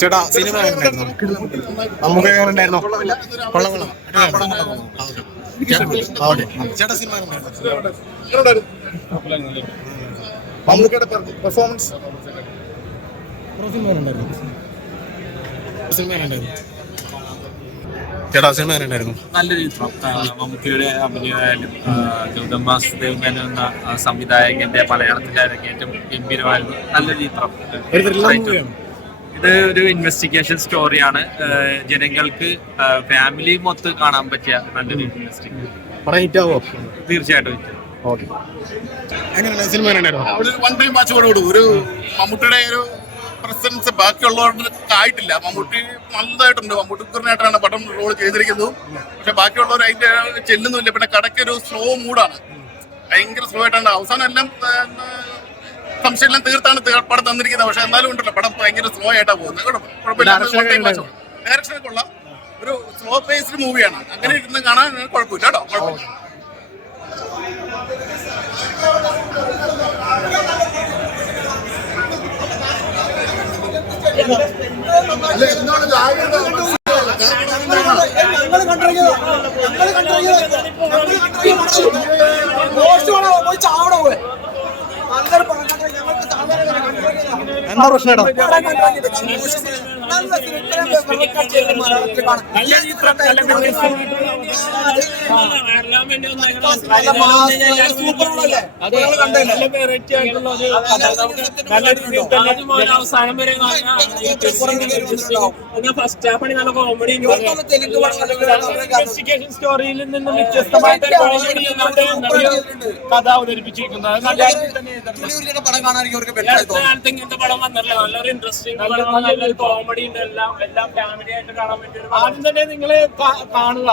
ചേട്ടാ സിനിമ നമുക്ക് ഉണ്ടായിരുന്നോ? കൊള്ളാം കൊള്ളാം. ചേട്ടാ സിനിമ മമ്മൂക്കയുടെ പെർഫോമൻസ് ചേട്ടാ സിനിമ ഉണ്ടായിരുന്നു? നല്ല ചിത്രം. മമ്മൂക്കയുടെ അഭിനയമായാലും ഗൗതം വാസുദേവൻ എന്ന സംവിധായകന്റെ മലയാളത്തിലെ അരങ്ങേറ്റം ഗംഭീരമായിരുന്നു. നല്ലൊരു ചിത്രം. ഇത് ഒരു ഇൻവെസ്റ്റിഗേഷൻ സ്റ്റോറിയാണ്. ജനങ്ങൾക്ക് ഫാമിലി മൊത്തം കാണാൻ പറ്റിയ നല്ലൊരു ഇൻവെസ്റ്റിഗേഷൻ. തീർച്ചയായിട്ടും സിനിമ വൺ ടൈം വാച്ച് കൊടുക്കും. ഒരു മമ്മൂട്ടിയുടെ ഒരു പ്രസൻസ് ബാക്കിയുള്ളവർക്ക് ആയിട്ടില്ല. മമ്മൂട്ടി നല്ലതായിട്ടുണ്ട്. മമ്മൂട്ടിക്കുറിനായിട്ടാണ് പടം റോൾ ചെയ്തിരിക്കുന്നത്. പക്ഷെ ബാക്കിയുള്ളവർ അതിന്റെ ചെല്ലുന്നില്ല. പിന്നെ കടയ്ക്ക് ഒരു സ്ലോ മൂഡാണ്. ഭയങ്കര സ്ലോ ആയിട്ടാണ്. അവസാനം എല്ലാം സംശയമെല്ലാം തീർത്താണ് പടം തന്നിരിക്കുന്നത്. പക്ഷെ എന്നാലും ഉണ്ടല്ലോ പടം ഭയങ്കര സ്ലോ ആയിട്ടാണ് പോകുന്നത്. കുഴപ്പമില്ല. ഡയറക്ഷൻ കൊള്ളാം. ഒരു സ്ലോ പേസ്ഡ് മൂവിയാണ്. അങ്ങനെ ഇരുന്ന് കാണാൻ കുഴപ്പമില്ല കേട്ടോ. കുഴപ്പമില്ല. എന്താ പ്രശ്നം? അവസാനം വരെ ഫസ്റ്റ് ഹാഫ് നല്ല കോമഡി, ഇൻവെസ്റ്റിഗേഷൻ സ്റ്റോറിയിൽ നിന്നും വ്യത്യസ്തമായിട്ട് കഥ അവതരിപ്പിച്ചിരിക്കുന്നത്. ഇങ്ങനത്തെ പടം വന്നല്ലോ. നല്ലൊരു ഇൻട്രസ്റ്റിംഗ്, നല്ലൊരു കോമഡി ഉണ്ട്. എല്ലാം ഫാമിലി ആയിട്ട് കാണാൻ പറ്റിയ. ആദ്യം തന്നെ നിങ്ങൾ കാണുക.